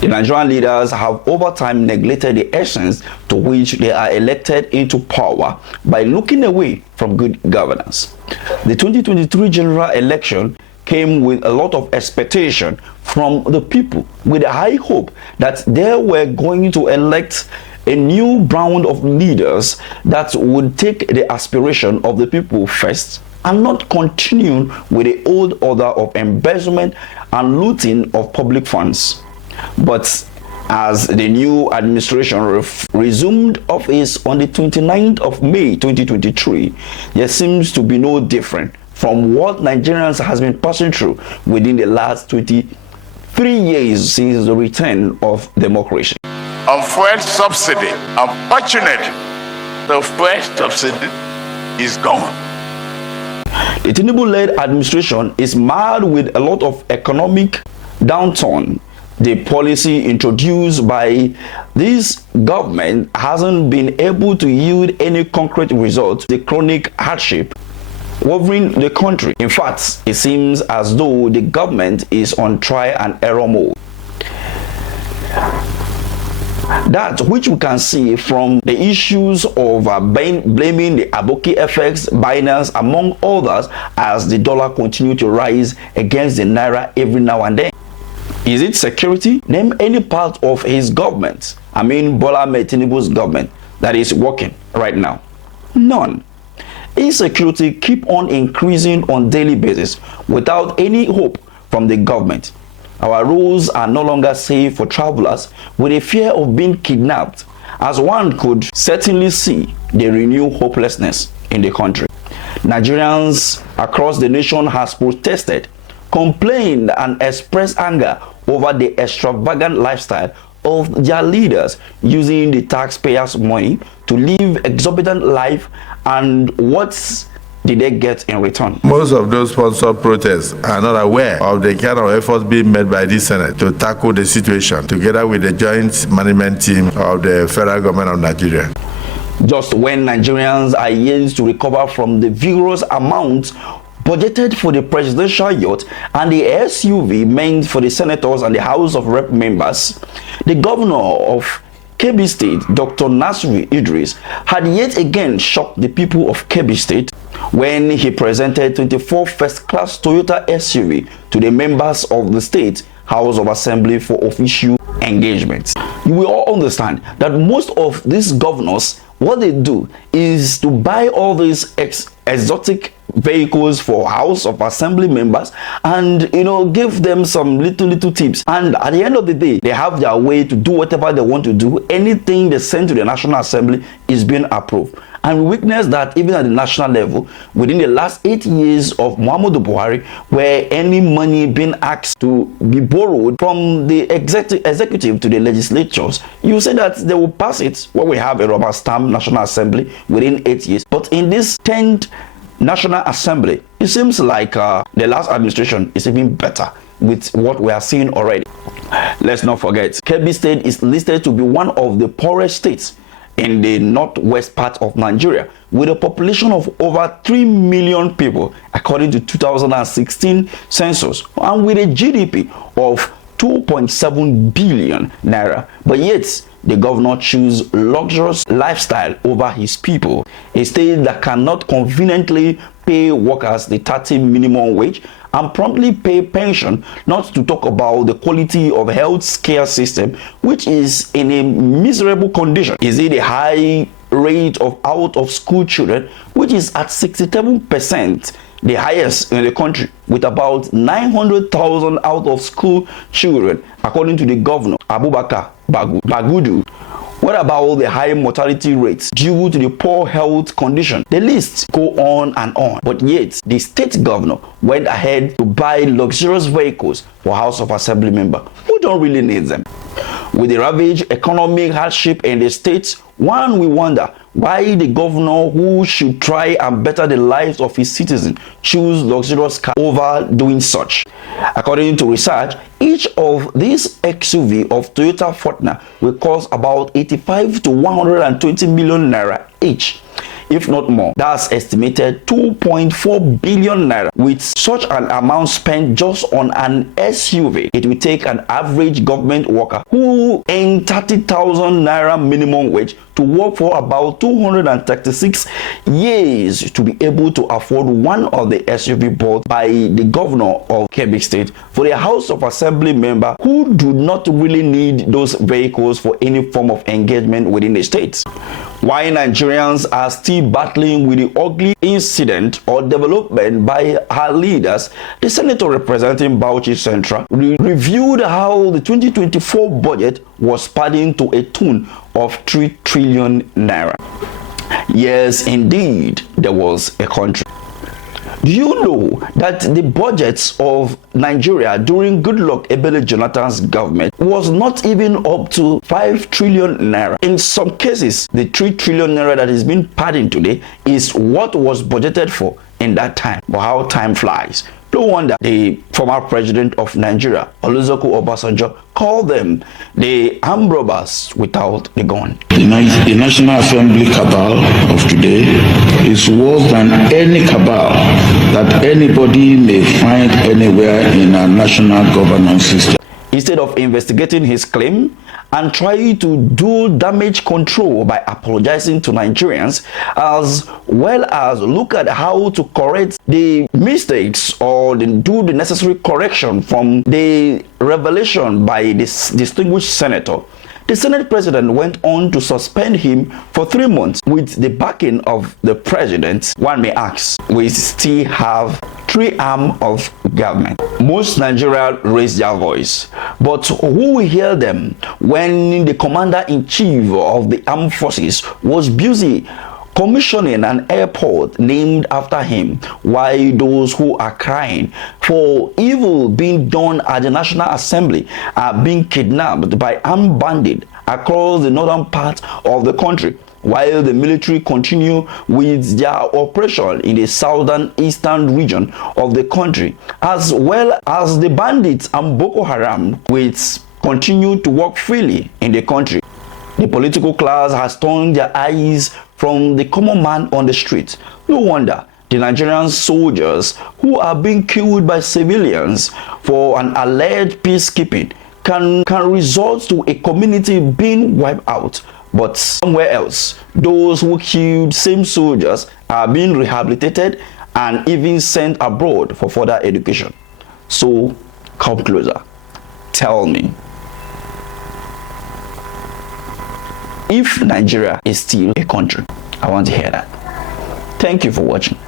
The Nigerian leaders have over time neglected the essence to which they are elected into power by looking away from good governance. The 2023 general election came with a lot of expectation from the people, with a high hope that they were going to elect a new round of leaders that would take the aspiration of the people first and not continue with the old order of embezzlement and looting of public funds. But as the new administration resumed office on the 29th of May 2023, there seems to be no different from what Nigerians has been passing through within the last 23 years since the return of democracy. On fuel subsidy, unfortunately, the fuel subsidy is gone. The Tinubu-led administration is marred with a lot of economic downturn. The policy introduced by this government hasn't been able to yield any concrete results. The chronic hardship over the country. In fact, it seems as though the government is on try and error mode. That which we can see from the issues of blaming the Aboki effects, Binance, among others, as the dollar continues to rise against the naira every now and then. Is it security? Name any part of his government, Bola Ahmed Tinubu's government, that is working right now. None. Insecurity keep on increasing on daily basis without any hope from the government. Our roads are no longer safe for travelers with a fear of being kidnapped, as one could certainly see the renewed hopelessness in the country. Nigerians across the nation has protested, complained and expressed anger over the extravagant lifestyle of their leaders using the taxpayers' money to live exorbitant life, and what did they get in return? Most of those sponsored protests are not aware of the kind of efforts being made by this Senate to tackle the situation together with the joint management team of the federal government of Nigeria. Just when Nigerians are years to recover from the vigorous amount budgeted for the presidential yacht and the SUV meant for the senators and the House of Rep members, the governor of Kebbi State, Dr. Nasiru Idris, had yet again shocked the people of Kebbi State when he presented 24 first-class Toyota SUV to the members of the State House of Assembly for official engagement. You will all understand that most of these governors, what they do is to buy all these exotic vehicles for House of Assembly members and give them some little tips, and at the end of the day they have their way to do whatever they want to do. Anything they send to the National Assembly is being approved, and we witnessed that even at the national level within the last 8 years of Muhammadu Buhari, where any money being asked to be borrowed from the executive to the legislatures, you say that they will pass it when we have a rubber stamp National Assembly within 8 years. But in this 10th National Assembly, it seems like the last administration is even better with what we are seeing already. Let's not forget, Kebbi State is listed to be one of the poorest states in the northwest part of Nigeria, with a population of over 3 million people according to 2016 census, and with a GDP of 2.7 billion naira. But yet the governor chooses luxurious lifestyle over his people. A state that cannot conveniently pay workers the 30 minimum wage and promptly pay pension, not to talk about the quality of health care system, which is in a miserable condition. Is it a high rate of out of school children, which is at 67%, the highest in the country, with about 900,000 out of school children, according to the governor Abubakar Bagudu. What about the high mortality rates due to the poor health condition? The list go on and on. But yet, the state governor went ahead to buy luxurious vehicles for House of Assembly members who don't really need them. With the ravaged economic hardship in the state, one will wonder why the governor, who should try and better the lives of his citizens, choose luxurious cars over doing such. According to research, each of these XUV of Toyota Fortuner will cost about 85 to 120 million naira each. if not more. That's estimated 2.4 billion naira. With such an amount spent just on an SUV, it will take an average government worker who earns 30,000 naira minimum wage to work for about 236 years to be able to afford one of the SUV bought by the governor of Kebbi State for the House of Assembly member who do not really need those vehicles for any form of engagement within the state. While Nigerians are still battling with the ugly incident or development by her leaders, the senator representing Bauchi Central reviewed how the 2024 budget was padding to a tune of 3 trillion naira. Yes, indeed, there was a country. Do you know that the budgets of Nigeria during Goodluck Ebele Jonathan's government was not even up to 5 trillion naira? In some cases, the 3 trillion naira that is being padding today is what was budgeted for in that time. But how time flies. No wonder the former president of Nigeria, Olusegun Obasanjo, called them the armed robbers without the gun. The National Assembly cabal of today is worse than any cabal that anybody may find anywhere in our national governance system. Instead of investigating his claim and trying to do damage control by apologizing to Nigerians, as well as look at how to correct the mistakes or do the necessary correction from the revelation by this distinguished senator, the Senate president went on to suspend him for 3 months with the backing of the president. One may ask, we still have 3 arms of government. Most Nigerians raise their voice, but who will hear them when the commander-in-chief of the armed forces was busy commissioning an airport named after him, while those who are crying for evil being done at the National Assembly are being kidnapped by armed bandits across the northern part of the country, while the military continue with their operation in the southern eastern region of the country, as well as the bandits and Boko Haram which continue to work freely in the country. The political class has turned their eyes from the common man on the street. No wonder the Nigerian soldiers who are being killed by civilians for an alleged peacekeeping can result to a community being wiped out. But somewhere else, those who killed same soldiers are being rehabilitated and even sent abroad for further education. So come closer. Tell me, if Nigeria is still a country. I want to hear that. Thank you for watching.